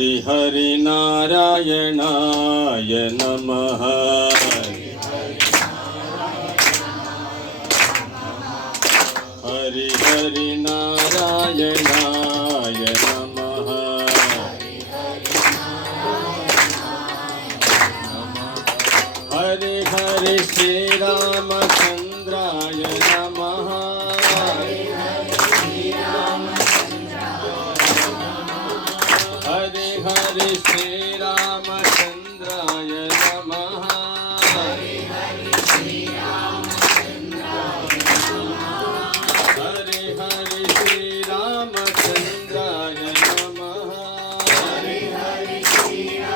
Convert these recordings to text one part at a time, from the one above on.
हरि नारायणाय नमः। हरि हरि नारायणाय नमः। हरि हरि श्री रामचंद्राय नमः। हरि हरि श्री रामचंद्राय नमः। हरि हरि श्री रामचंद्राय नमः। हरि हरि श्री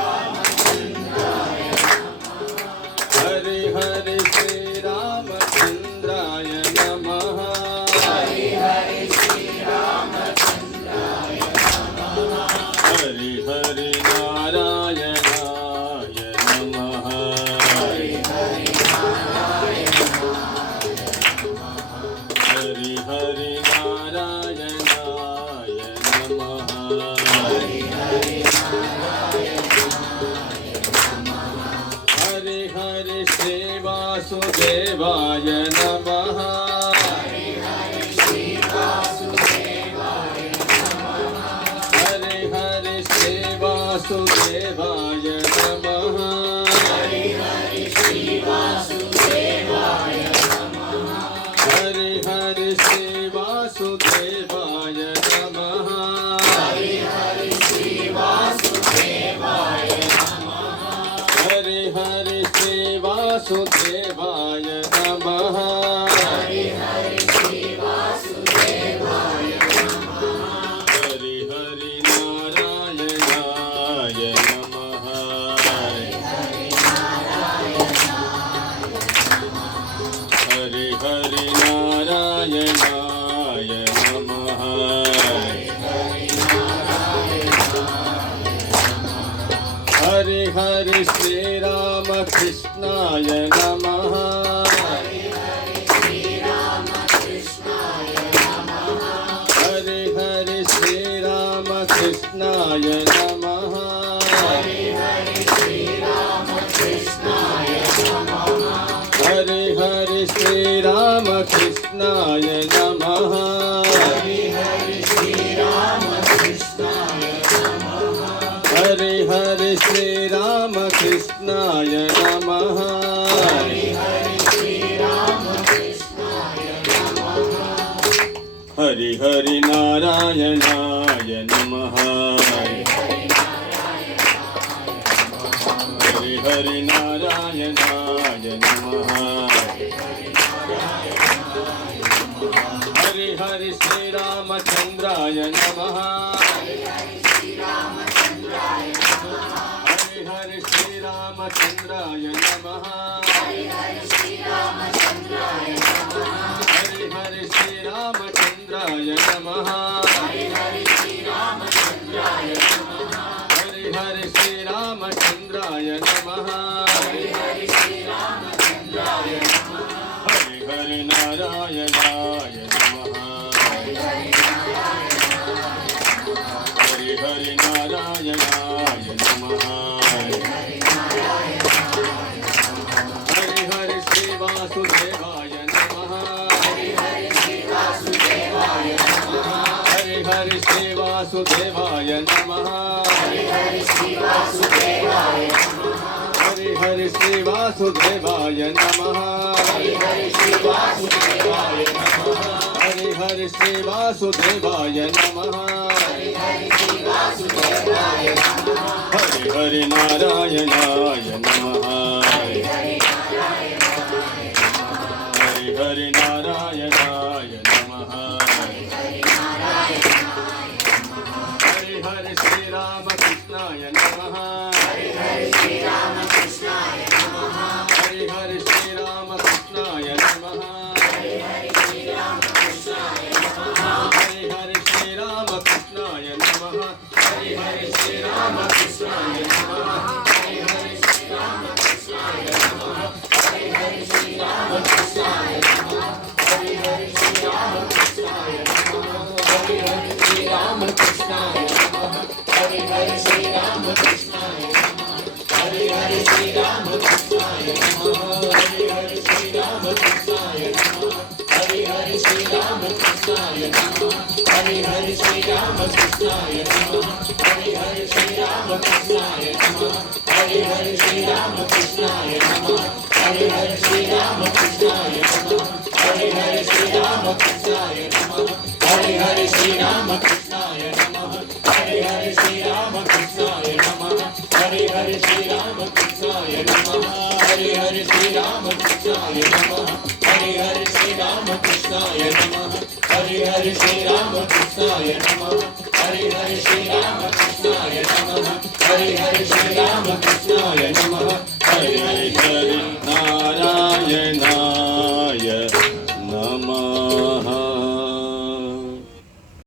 रामचंद्राय नमः। हरि हरि श्री रामचंद्राय नमः। हरि हरि नारायणाय नमः। हरि हरि हरि हरि नारायणाय नमः। हरि हरि हरि हरि श्री वासुदेवाय नमः। हरि हरि श्री वासुदेवाय नमः। हरि हरि श्री वासुदेवाय नमः। हरि हरि श्री वासुदेवाय नमः। हरि हरि श्री वासुदेवाय नमः। हरि हरि श्री वासुदेवाय नमः। हरि हरि श्री वासुदेवाय नमः। हरि हरि श्री वासुदेवाय नमः। हरि हरि नारायणाय नमः। हरि हरि नारायणाय नमः। हरि हरि श्री रामकृष्णाय नमः। हरि हरि श्री रामकृष्णाय नमः। हरि हरि श्री रामकृष्णाय नमः। हरि हरि श्री रामकृष्णाय नमः। हरि हरि श्री रामकृष्णाय नमः। हरि हरि श्री रामकृष्णाय नमः। हरि हरि श्री रामकृष्णाय नमः। हरि हरि श्री रामकृष्णाय नमः। हरि हरि नारायणाय नमः। हरि हरि नारायणाय नमः। हरि हरि श्री रामचंद्राय नमः। हरि हरि श्री रामचंद्राय नमः। हरि हरि श्री रामचंद्राय नमः। हरि हरि श्री रामचंद्राय नमः। हरि हरि श्री रामचंद्राय नमः। हरि हरि श्री रामचंद्राय नमः। हरि हरि श्री रामचंद्राय नमः। हरि हरि श्री रामचंद्राय नमः। हरि हरि नारायणाय नमः। हरि हरि नारायणाय नमः। हरि हरि श्री वासुदेवाय नमः। हरि हरि श्री वासुदेवाय नमः। हरि हरि श्री वासुदेवाय नमः। हरि हरि श्री वासुदेवाय नमः। हरि हरि श्री वासुदेवाय नमः। हरि हरि श्री वासुदेवाय नमः। हरि हरि श्री वासुदेवाय नमः। हरि हरि श्री वासुदेवाय नमः। हरि हरि नारायणाय नमः। हरि हरि नारायणाय नमः। हरि हरि श्री रामकृष्णाय नमः। हरि हरि श्री रामकृष्णाय नमः। हरि हरि श्री रामकृष्णाय नमः। हरि हरि श्री रामकृष्णाय नमः। हरि हरि श्री रामकृष्णाय नमः। हरि हरि श्री रामकृष्णाय नमः। हरि हरि श्री रामकृष्णाय नमः। हरि हरि श्री रामकृष्णाय नमः। हरि हरि श्री रामकृष्णाय नमः। हरि हरि श्री रामकृष्णाय नमः। Hari Hari Shri Ram Krishnaya Namaha. Hare Hare Sri Ram Krishnaya Namaha. Hare Hare Sri Ram Krishnaya Namaha. Hare Hare Sri Ram Krishnaya Namaha. Hare Hare Sri Ram Krishnaya Namaha. Hare Hare Sri Ram Krishnaya Namaha. Hare Hare Sri Ram Krishnaya Namaha. Hare Hare Sri Ram Krishnaya Namaha. Hare Hare Sri Ram Krishnaya Namaha. Hare Hare Sri Ram Krishnaya Namaha. Hare Hare Sri Ram Krishnaya Namaha. Hare Hare Sri Ram Krishnaya Namaha. Hare Hare Sri Ram Krishnaya Namaha. Hare Hare Sri Ram Krishnaya Namaha. Hare Hare Sri Ram Krishnaya Namaha. Hare Hare Sri Ram Krishnaya Namaha. Hare Hare Sri Ram Krishnaya Namaha. Hare Hare